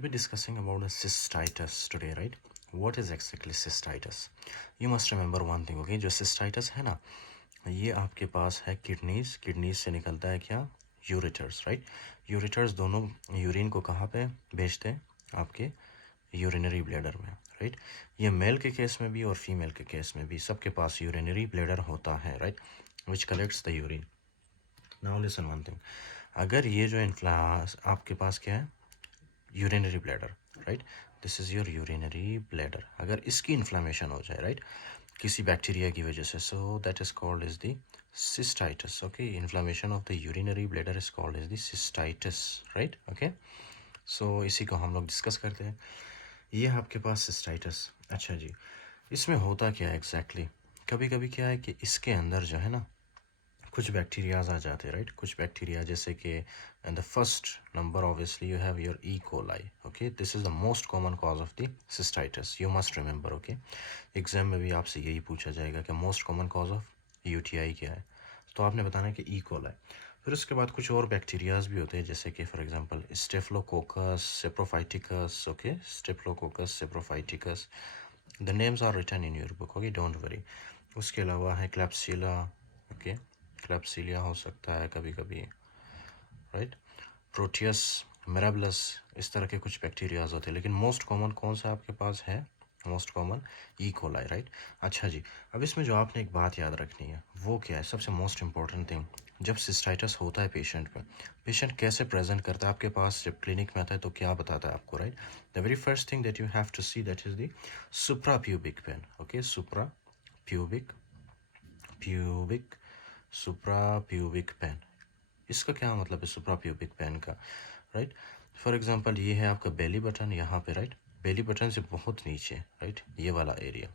We'll be discussing about the cystitis today, right? What is exactly cystitis? You must remember one thing, okay? जो cystitis है ना, ये आपके पास है kidneys से निकलता है क्या? Ureters, right? यूरेटर्स दोनों यूरिन को कहाँ पे भेजते हैं? आपके यूरिनरी ब्लैडर में, राइट? ये मेल के केस में भी और फीमेल के केस में भी सबके पास यूरिनरी ब्लैडर होता है, right? Which collects the urine. Now listen one thing, अगर ये जो आपके पास क्या है? Urinary bladder, right? This is your urinary bladder. अगर इसकी इन्फ्लामेशन हो जाए, राइट, किसी बैक्टीरिया की वजह से, so that is called is the cystitis. Okay, inflammation of the urinary bladder is called is the cystitis, right? Okay, so इसी को हम लोग डिस्कस करते हैं. ये है आपके पास सिस्टाइटिस. अच्छा जी, इसमें होता क्या है एग्जैक्टली? कभी कभी क्या है कि इसके अंदर जो है ना, कुछ बैक्टीरियाज आ जाते हैं, राइट? कुछ बैक्टीरिया जैसे कि and the first number obviously you have your E coli. Okay, this is the most common cause of the cystitis. You must remember. Okay, exam में भी आपसे यही पूछा जाएगा कि most common cause of UTI क्या है, तो आपने बताना है कि ई कोलाई. फिर उसके बाद कुछ और बैक्टीरियाज भी होते हैं जैसे कि for example staphylococcus saprophyticus. Okay, staphylococcus saprophyticus, the names are written in your book. Okay, don't worry. उसके अलावा है क्लैप्सिला. ओके, क्लैप्सिलिया हो सकता है कभी कभी, राइट? प्रोटियस, मिराबलस, इस तरह के कुछ बैक्टीरियाज होते हैं, लेकिन मोस्ट कॉमन कौन सा आपके पास है? मोस्ट कॉमन ई कोलाई, राइट? अच्छा जी, अब इसमें जो आपने एक बात याद रखनी है वो क्या है? सबसे मोस्ट इंपॉर्टेंट थिंग, जब सिस्टाइटिस होता है पेशेंट पे, पेशेंट कैसे प्रेजेंट करता है आपके पास? जब क्लिनिक में आता है तो क्या बताता है आपको, right? The very first thing that you have to see that is the supra pubic pain. Okay, supra pubic pubic supra pubic pain. इसका क्या मतलब है सुप्रा प्यूबिक पेन का, राइट? फॉर एग्जांपल ये है आपका बेली बटन यहाँ पे, राइट? बेली बटन से बहुत नीचे, राइट, ये वाला एरिया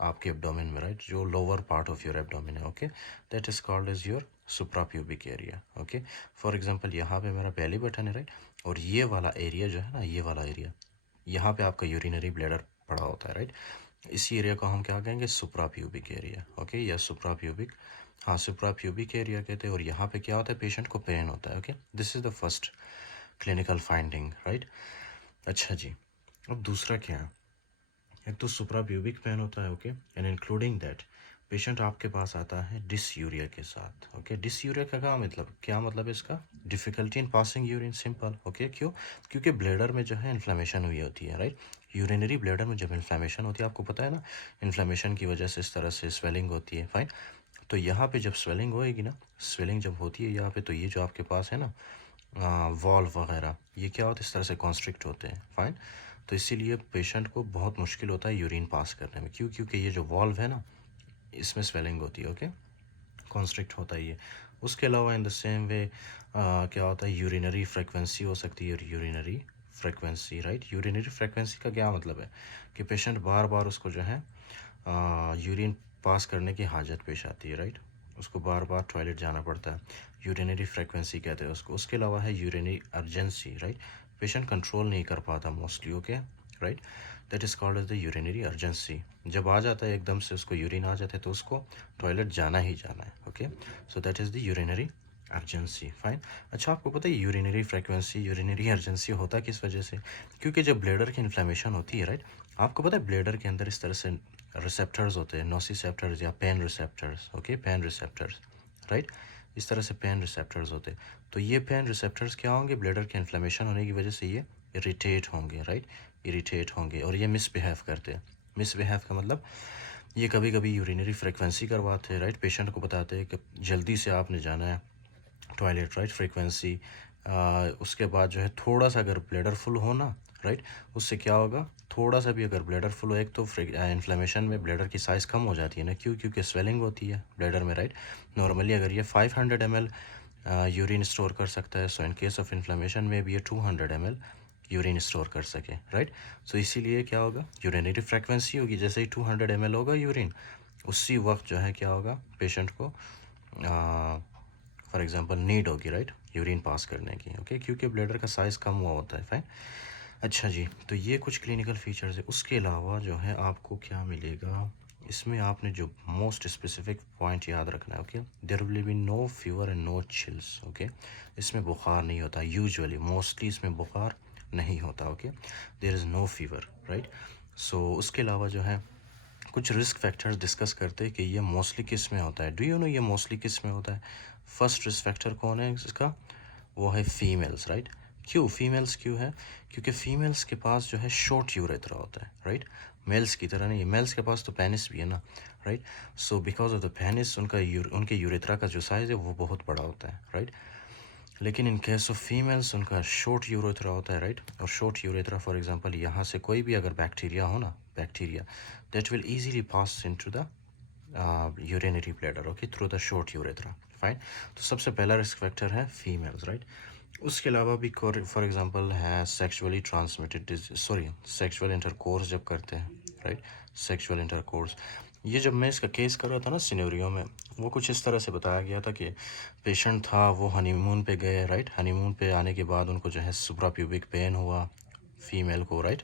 आपके एब्डोमेन में, राइट, जो lower part of your abdomen है. Okay, that is called as your supra pubic area. Okay, for example यहाँ पे मेरा बेली बटन है, राइट, और ये वाला एरिया जो है ना, ये वाला एरिया, यहाँ पे आपका यूरिनरी ब्लैडर पड़ा होता है, राइट? इसी एरिया को हम क्या कहेंगे? सुप्रा प्यूबिक एरिया. ओके, या सुप्रा प्यूबिक, हाँ, सुप्रा प्यूबिक एरिया कहते हैं. और यहाँ पे क्या होता है? पेशेंट को पेन होता है. Okay, this is the first clinical finding, right? अच्छा जी, अब दूसरा क्या है? एक तो सुप्रा प्यूबिक पेन होता है, okay, and including that patient आपके पास आता है डिसयूरिया के साथ. ओके, डिसयूरिया का क्या मतलब है इसका? Difficulty in passing urine, simple. Okay, क्यों? क्योंकि ब्लैडर में जो है इन्फ्लेमेशन हुई होती है, राइट? यूरिनरी ब्लैडर में जब इन्फ्लेमेशन होती है, आपको पता है ना, इन्फ्लेमेशन की वजह से इस तरह से स्वेलिंग होती है, फाइन. तो यहाँ पे जब स्वेलिंग होएगी ना, स्वेलिंग जब होती है यहाँ पे, तो ये जो आपके पास है ना वॉल्व वगैरह, ये क्या होता है? इस तरह से कॉन्स्ट्रिक्ट होते हैं, फाइन. तो इसीलिए पेशेंट को बहुत मुश्किल होता है यूरिन पास करने में. क्यों? क्योंकि ये जो वॉल्व है ना, इसमें स्वेलिंग होती है. ओके, कॉन्स्ट्रिक्ट होता है ये. उसके अलावा इन द सेम वे क्या होता है? यूरिनरी फ्रिक्वेंसी हो सकती है. Urinary frequency, right? Urinary frequency का क्या मतलब है? कि पेशेंट बार बार उसको जो है यूरिन पास करने की हाजत पेश आती है, राइट? उसको बार बार टॉयलेट जाना पड़ता है. यूरिनरी फ्रिक्वेंसी कहते हैं उसको. उसके अलावा है urinary urgency, right? Patient control नहीं कर पाता mostly. Okay, right, that is called as the urinary urgency. जब आ जाता है एकदम से, उसको यूरिन आ जाता है, तो उसको टॉयलेट जाना ही जाना है. Okay, so that is the urinary urgency, fine. अच्छा, आपको पता है यूरिनरी फ्रिक्वेंसी, यूरिनरी अर्जेंसी होता किस वजह से? क्योंकि जब ब्लैडर की इन्फ्लेमेशन होती है, राइट, आपको पता है ब्लैडर के अंदर इस तरह से रिसेप्टर्स होते हैं, नोसिसेप्टर्स या pen receptors. Okay, pen receptors, right, इस तरह से पेन रिसेप्टर्स होते हैं. तो ये पेन रिसेप्टर्स क्या होंगे? ब्लैडर के इन्फ्लेमेशन होने की वजह से ये इरिटेट होंगे, राइट? इरिटेट होंगे और ये मिसबिहेव करते हैं. मिसबिहेव का मतलब ये कभी कभी यूरिनरी फ्रिक्वेंसी करवाते हैं, राइट? पेशेंट को बताते हैं कि जल्दी से आपने जाना है टॉयलेट, राइट? फ्रीक्वेंसी. उसके बाद जो है थोड़ा सा अगर ब्लैडर फुल हो ना, राइट, उससे क्या होगा? थोड़ा सा भी अगर ब्लैडर फुल हो, एक तो इन्फ्लेमेशन में ब्लैडर की साइज़ कम हो जाती है ना. क्यों? क्योंकि स्वेलिंग होती है ब्लैडर में, राइट? नॉर्मली अगर ये 500 ml यूरिन स्टोर कर सकता है, सो इन केस ऑफ इन्फ्लेमेशन में भी ये 200 ml यूरिन स्टोर कर सके, राइट? सो इसीलिए क्या होगा? यूरिनरी फ्रिक्वेंसी होगी. जैसे ही 200 ml होगा यूरिन, उसी वक्त जो है क्या होगा? पेशेंट को फॉर एग्जांपल नीड होगी, राइट, यूरिन पास करने की. ओके, क्योंकि ब्लैडर का साइज़ कम हुआ होता है, फाइन. अच्छा जी, तो ये कुछ क्लिनिकल फीचर्स है. उसके अलावा जो है आपको क्या मिलेगा इसमें? आपने जो मोस्ट स्पेसिफिक पॉइंट याद रखना है. Okay, there will be no fever and no chills. Okay, इसमें बुखार नहीं होता यूजुअली, मोस्टली इसमें बुखार नहीं होता, okay, there is no fever, right. So उसके अलावा जो है कुछ रिस्क फैक्टर्स डिस्कस करते हैं कि ये मोस्टली किस में होता है। डू यू नो ये मोस्टली किस में होता है? फर्स्ट रिस्क फैक्टर कौन है इसका? वो है फीमेल्स, राइट। क्यों फीमेल्स क्यों है? क्योंकि फीमेल्स के पास जो है शॉर्ट यूरेथ्रा होता है, राइट। मेल्स की तरह नहीं, मेल्स के पास तो पेनिस भी है ना, right. So because of the penis उनके यूरेथ्रा का जो साइज़ है वो बहुत बड़ा होता है, राइट। लेकिन इन केस ऑफ फीमेल्स उनका शॉर्ट यूरेथ्रा होता है, राइट। और शॉर्ट यूरेथ्रा फॉर एग्जांपल यहाँ से कोई भी अगर बैक्टीरिया हो ना, bacteria that will easily pass into the urinary bladder, okay, through the short urethra, fine. तो सबसे पहला रिस्क फैक्टर है फीमेल्स, राइट। उसके अलावा भी फॉर एग्जांपल है sexually transmitted, sorry, sexual intercourse जब करते हैं, राइट, सेक्सुअल इंटरकोर्स। ये जब मैं इसका केस कर रहा था ना सिनेरियो में, वो कुछ इस तरह से बताया गया था कि पेशेंट था, वो हनीमून पे गए, राइट। हनीमून पे आने के बाद उनको जो है सुप्राप्यूबिक पेन हुआ फीमेल को, राइट।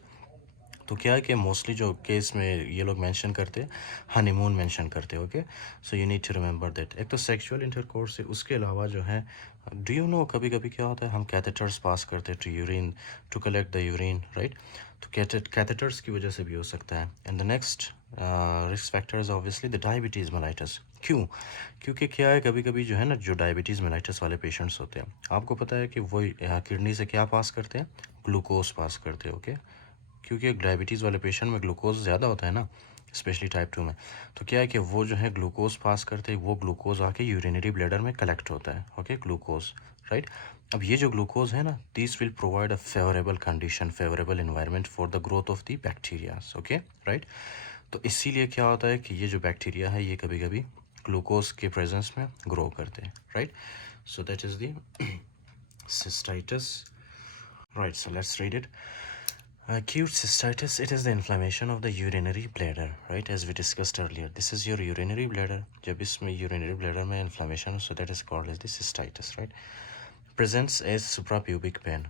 तो क्या है कि मोस्टली जो केस में ये लोग मेंशन करते हैं, हनीमून मेंशन करते हैं, okay. So you need to remember that. एक तो सेक्सुअल इंटरकोर्स है, उसके अलावा जो है डू यू नो कभी कभी क्या होता है, हम कैथेटर्स पास करते हैं to urine, to collect the urine, right. तो कैथेटर्स की वजह से भी हो सकता है। And the next risk factor is obviously the diabetes mellitus. क्यों? क्योंकि क्या है, कभी कभी जो है ना, जो डायबिटीज़ मेलाइटस वाले पेशेंट्स होते हैं, आपको पता है कि वो किडनी से क्या पास करते हैं? ग्लूकोज पास करते हैं, ओके। क्योंकि एक डायबिटीज़ वाले पेशेंट में ग्लूकोज ज़्यादा होता है ना, स्पेशली टाइप 2 में। तो क्या है कि वो जो है ग्लूकोज पास करते हैं, वो ग्लूकोज आके यूरिनरी ब्लैडर में कलेक्ट होता है, ओके, ग्लूकोज, राइट। अब ये जो ग्लूकोज है ना, this will provide a favourable condition, favourable environment for the growth of the bacterias, okay, right. तो इसीलिए क्या होता है कि ये जो बैक्टीरिया है ये कभी कभी ग्लूकोज के प्रेजेंस में ग्रो करते हैं, right. So that is the cystitis, right, so let's read it. Acute cystitis, it is the inflammation of the urinary bladder, right, as we discussed earlier. This is your urinary bladder. जब इसमें urinary bladder में inflammation हो, so that is called as the cystitis, right. Presents as suprapubic pain.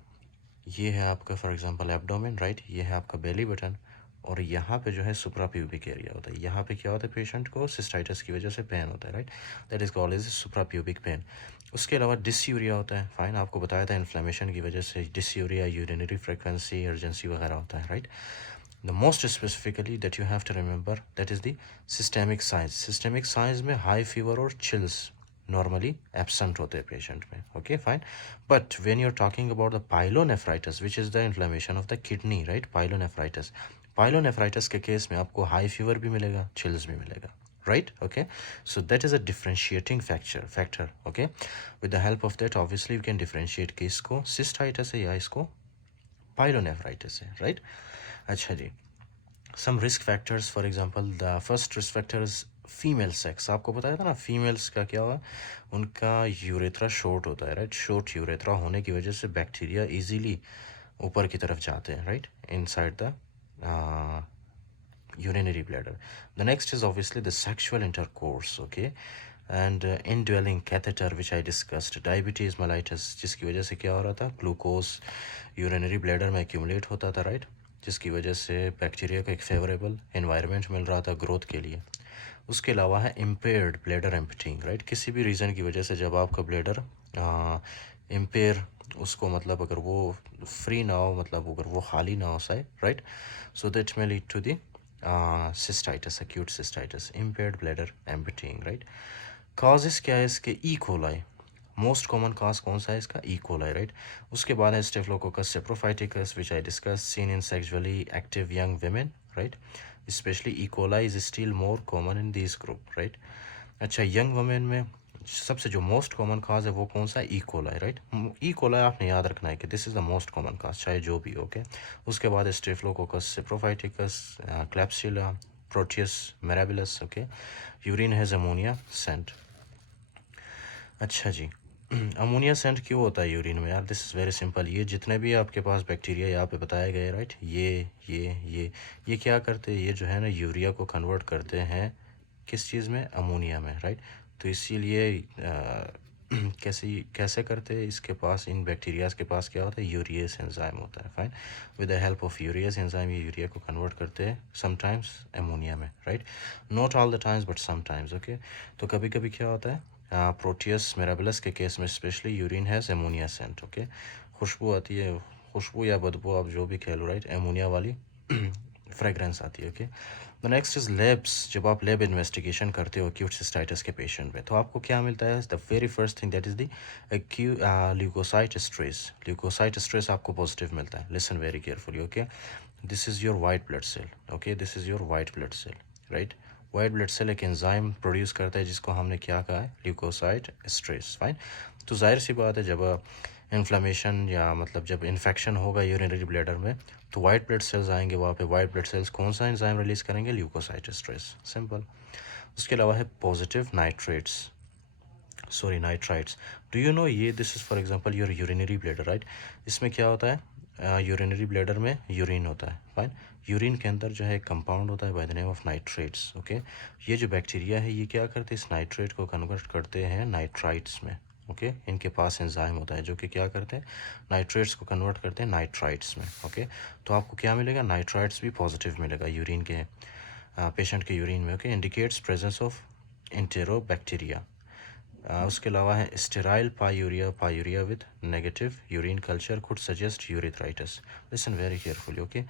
ये है आपका for example abdomen, right. ये है आपका बेली बटन, और यहाँ पे जो है सुप्राप्यूबिक एरिया होता है। यहाँ पे क्या होता है, पेशेंट को सिस्टाइटिस की वजह से पेन होता है, right. That is called as suprapubic pain. उसके अलावा डिसयूरिया होता है, फाइन, आपको बताया था इन्फ्लेमेशन की वजह से डिसयूरिया, यूरिनरी फ्रिक्वेंसी, अर्जेंसी वगैरह होता है, right. The most specifically that you have to remember that is the systemic science. Systemic science में हाई फीवर और चिल्स normally absent होते हैं पेशेंट में, okay, fine. But when you are talking about the pyelonephritis which is the inflammation of the kidney, right, pyelonephritis. Pyelonephritis के case में आपको high fever भी मिलेगा, चिल्स भी मिलेगा, right, okay. So that is a differentiating factor, okay. With the help of that obviously we can differentiate कि इसको cystitis है या इसको पाइलोनेफ्राइटिस है, right. अच्छा जी, some risk factors, for example the first risk factor is female sex. आपको बताया था ना फीमेल्स का क्या हुआ, उनका यूरेथ्रा शॉर्ट होता है, राइट। शॉर्ट यूरेथ्रा होने की वजह से बैक्टीरिया इजीली ऊपर की तरफ जाते हैं, right, inside the urinary bladder. The next is obviously the sexual intercourse, okay, and indwelling catheter which I discussed, diabetes mellitus जिसकी वजह से क्या हो रहा था, ग्लूकोज यूरिनरी ब्लैडर में एक्यूमुलेट होता था, राइट, जिसकी वजह से बैक्टीरिया को एक फेवरेबल एनवायरनमेंट मिल रहा था ग्रोथ के लिए। उसके अलावा है इम्पेयर्ड ब्लैडर एम्पटिंग, राइट। किसी भी रीज़न की वजह से जब आपका ब्लैडर इम्पेयर, उसको मतलब अगर वो फ्री ना हो, मतलब अगर वो खाली ना हो side, right, so that may lead to the cystitis, acute cystitis, impaired bladder emptying, right. Causes क्या है इसके, ई कोलाई। मोस्ट कॉमन काज कौन सा है इसका, ई कोलाई, राइट। उसके बाद है staphylococcus saprophyticus which I discuss, seen in sexually active young women, right. Specially E coli is still more common in this group, right. अच्छा, यंग वुमेन में सबसे जो मोस्ट कॉमन काज है वो कौन सा है, E coli, right. E coli आपने याद रखना है कि this is the most common cause, चाहे जो भी, ओके। उसके बाद staphylococcus saprophyticus, klebsiella, proteus mirabilis, okay. Urine has ammonia scent. अच्छा जी, अमोनिया सेंट क्यों होता है यूरिन में यार, दिस इज़ वेरी सिंपल। ये जितने भी आपके पास बैक्टीरिया यहाँ पे बताए गए, राइट, ये क्या करते हैं, ये जो है ना यूरिया को कन्वर्ट करते हैं किस चीज़ में, अमोनिया में, राइट। तो इसीलिए कैसे कैसे करते हैं, इसके पास, इन बैक्टीरियाज के पास क्या होता है, यूरियस एंजाइम होता है, fine. With the help of urease enzyme ये यूरिया को कन्वर्ट करते हैं समटाइम्स अमोनिया में, right. Not all the times but sometimes, okay. तो कभी कभी क्या होता है, प्रोटियस मिराबिलस के केस में specially urine has ammonia scent, okay. खुशबू आती है, खुशबू या बदबू आप जो भी कह लो, राइट, एमोनिया वाली फ्रेगरेंस आती है। Okay, the next is labs. जब आप लेब इन्वेस्टिगेशन करते हो एक्यूट सिस्टाइटिस के पेशेंट में, तो आपको क्या मिलता है? The very first thing that is the leukocyte esterase. Leukocyte esterase आपको पॉजिटिव मिलता है। Listen very carefully. Okay, this is your white blood cell. Okay, this is your white blood cell, right. White blood cell एक enzyme produce करता है जिसको हमने क्या कहा है? Leukocyte esterase. फाइन। तो जाहिर सी बात है, जब इन्फ्लेमेशन या मतलब जब इन्फेक्शन होगा यूरिनरी ब्लैडर में, तो वाइट ब्लड सेल्स आएंगे वहाँ पे। वाइट ब्लड सेल्स कौन सा एंजाइम रिलीज़ करेंगे? Leucocyte esterase, simple. उसके अलावा है positive nitrates, sorry nitrites. Do you know ये this is for example your urinary bladder, right. इसमें क्या होता है? यूरिनरी ब्लैडर में यूरिन होता है, फाइन। यूरिन के अंदर जो है एक कंपाउंड होता है by the name of nitrates. Okay, ये जो बैक्टीरिया है ये क्या करते हैं? इस नाइट्रेट को कन्वर्ट करते हैं नाइट्राइट्स में। ओके, इनके पास एंजाइम होता है जो कि क्या करते हैं? नाइट्रेट्स को कन्वर्ट करते हैं नाइट्राइट्स में। ओके, तो आपको क्या मिलेगा? नाइट्राइट्स भी पॉजिटिव मिलेगा यूरिन के पेशेंट के यूरिन में। Okay, indicates presence of enterobacteria. उसके अलावा है sterile pyuria. Pyuria with negative urine culture could suggest urethritis. Listen very carefully. Okay,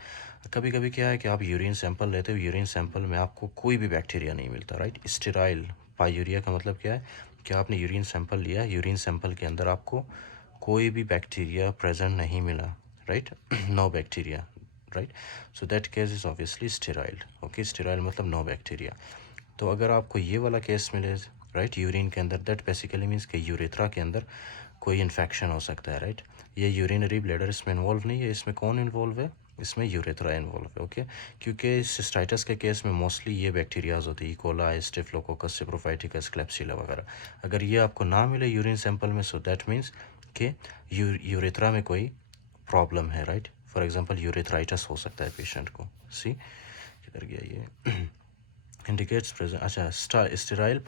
कभी कभी क्या है कि आप यूरिन सैंपल लेते हो, यूरिन सैंपल में आपको कोई भी बैक्टीरिया नहीं मिलता, राइट। स्टेराइल पायूरिया का मतलब क्या है कि आपने यूरिन सैंपल लिया, यूरिन सैंपल के अंदर आपको कोई भी बैक्टीरिया प्रेजेंट नहीं मिला, right. No bacteria, right. So that case is obviously sterile. Okay, sterile मतलब नो बैक्टीरिया। तो अगर आपको ये वाला केस मिले, राइट, यूरिन के अंदर, दैट बेसिकली मीन्स कि यूरेथ्रा के अंदर कोई इन्फेक्शन हो सकता है, राइट। ये यूरिनरी ब्लैडर इसमें इन्वॉल्व नहीं है। इसमें कौन इन्वॉल्व है? इसमें यूरेथ्रा इन्वॉल्व है। ओके, क्योंकि सिस्टाइटिस के केस में मोस्टली ये बैक्टीरियाज होती है, कोलाई, स्टेफिलोकोकस, सिप्रोफाइटिकस, क्लेप्सिला वगैरह। अगर ये आपको ना मिले यूरिन सैंपल में, सो दैट मीन्स कि यूरेथ्रा में कोई प्रॉब्लम है, राइट। फॉर एग्जांपल यूरेथ्राइटिस हो सकता है पेशेंट को। सी, किधर गया ये? indicates present, अच्छा, sterile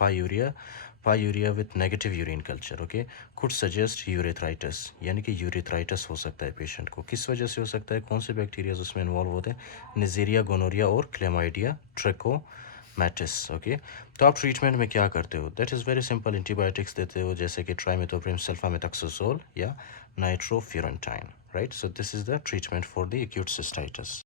pyuria with negative urine culture, okay, could suggest urethritis, यानी कि यूरेथ्राइटिस हो सकता है पेशेंट को। किस वजह से हो सकता है? कौन से बैक्टीरिया उसमें इन्वॉल्व होते हैं? निजेरिया, गोनोरिया और क्लेमाइडिया ट्रिकोमैटिस। ओके, तो आप ट्रीटमेंट में क्या करते हो? That is very simple, antibiotics देते हो जैसे कि ट्राइमेथोप्रिम, सल्फामेथाक्सोजोल या nitrofurantoin, right. So this is the treatment for the acute cystitis.